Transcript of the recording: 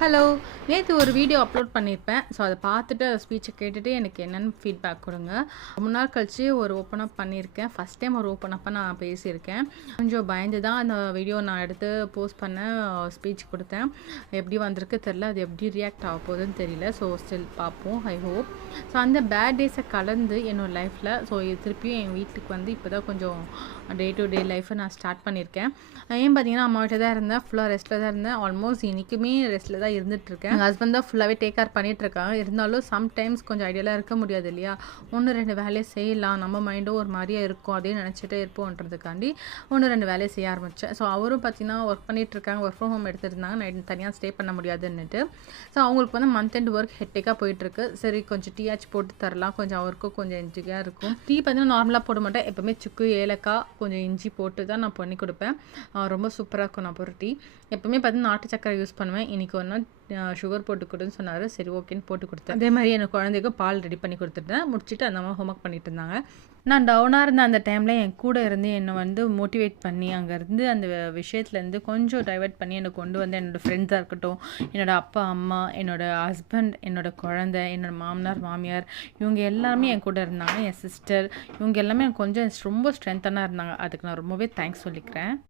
Hello! நேத்து ஒரு video upload பண்ணியிருப்பேன். ஸோ அத பார்த்துட்டு ஸ்பீச்ச கேட்டுட்டு எனக்கு என்னன்னு ஃபீட்பேக் குடுங்க. ரொம்ப நாள் கழிச்சு ஒரு ஓப்பன் அப் பண்ணியிருக்கேன். ஃபர்ஸ்ட் டைம் ஒரு ஓப்பன் அப்பா நான் பேசியிருக்கேன். கொஞ்சம் பயந்து தான் அந்த வீடியோ நான் எடுத்து போஸ்ட் பண்ணேன். ஸ்பீச் குடுத்தேன். எப்படி வந்திருக்கு தெரியல. அது எப்படி ரியாக்ட் ஆக போகுதுன்னு தெரியல. ஸோ ஸ்டில் பார்ப்போம். I hope. ஸோ அந்த பேட் டேஸை கலந்து என்னோட லைஃப்பில் திருப்பியும் என் வீட்டுக்கு வந்து இப்போ தான் கொஞ்சம் டே டு டே லைஃப்பை நான் ஸ்டார்ட் பண்ணியிருக்கேன். ஏன் பார்த்தீங்கன்னா, அம்மா வீட்ல தான் இருந்தேன். ஃபுல்லாக ரெஸ்ட்டில் தான் இருந்தேன். ஆல்மோஸ்ட் இன்றைக்குமே ரெஸ்ட்டில் தான் இருந்துகிட்ருக்கேன். எங்கள் ஹஸ்பண்ட் தான் ஃபுல்லாகவே டேக் கேர் பண்ணிகிட்ருக்காங்க. இருந்தாலும் சம்டைம்ஸ் கொஞ்சம் ஐடியாலாம் இருக்க முடியாது இல்லையா? 1, 2 வேலையை செய்யலாம். நம்ம மைண்டும் ஒரு மாதிரியே இருக்கும். அதே நினச்சிட்டே இருப்போன்றதுக்காண்டி 1, 2 வேலையை செய்ய ஆரம்பித்தேன். ஸோ அவரும் பார்த்தீங்கன்னா ஒர்க் பண்ணிகிட்ருக்காங்க. ஒர்க் ஃப்ரம் ஹோம் எடுத்துருந்தாங்க. நைட் தனியாக ஸ்டே பண்ண முடியாதுன்னுட்டு. ஸோ அவங்களுக்கு வந்து மந்த் எண்ட் ஒர்க் ஹெக்டிக்காக போயிட்டுருக்கு. சரி கொஞ்சம் டீ ஆச்சு போட்டு தரலாம். கொஞ்சம் அவருக்கும் கொஞ்சம் என்ஜிக்காக இருக்கும். டீ பார்த்தீங்கன்னா நார்மலாக போட மாட்டேன். எப்போவுமே சுக்கு, ஏலக்காய், கொஞ்சம் இஞ்சி போட்டு தான் நான் பண்ணி கொடுப்பேன். ரொம்ப சூப்பராக இருக்கும் நான் போடுற டீ. எப்போவுமே பார்த்தீங்கன்னா நாட்டு சக்கரை யூஸ் பண்ணுவேன். இன்றைக்கி ஒரு நாள் சுகர் போட்டு கொடுன்னு சொன்னார். சரி ஓகேன்னு போட்டு கொடுத்தேன். அதே மாதிரி எனக்கு குழந்தைக்கும் பால் ரெடி பண்ணி கொடுத்துட்டேன். முடிச்சுட்டு அந்த அம்மா ஹோம்ஒர்க் பண்ணிட்டு இருந்தாங்க. நான் டவுனாக இருந்த அந்த டைமில் என் கூட இருந்து என்னை வந்து மோட்டிவேட் பண்ணி அங்கேருந்து அந்த விஷயத்துலேருந்து கொஞ்சம் டைவெர்ட் பண்ணி என்னை கொண்டு வந்து என்னோடய ஃப்ரெண்ட்ஸாக இருக்கட்டும், என்னோடய அப்பா அம்மா, என்னோடய ஹஸ்பண்ட், என்னோடய குழந்தை, என்னோடய மாமனார் மாமியார், இவங்க எல்லாருமே என் கூட இருந்தாங்க. என் சிஸ்டர், இவங்க எல்லாமே எனக்கு கொஞ்சம் ரொம்ப ஸ்ட்ரென்த்தனாக இருந்தாங்க. அதுக்கு நான் ரொம்பவே தேங்க்ஸ் சொல்லிக்கிறேன்.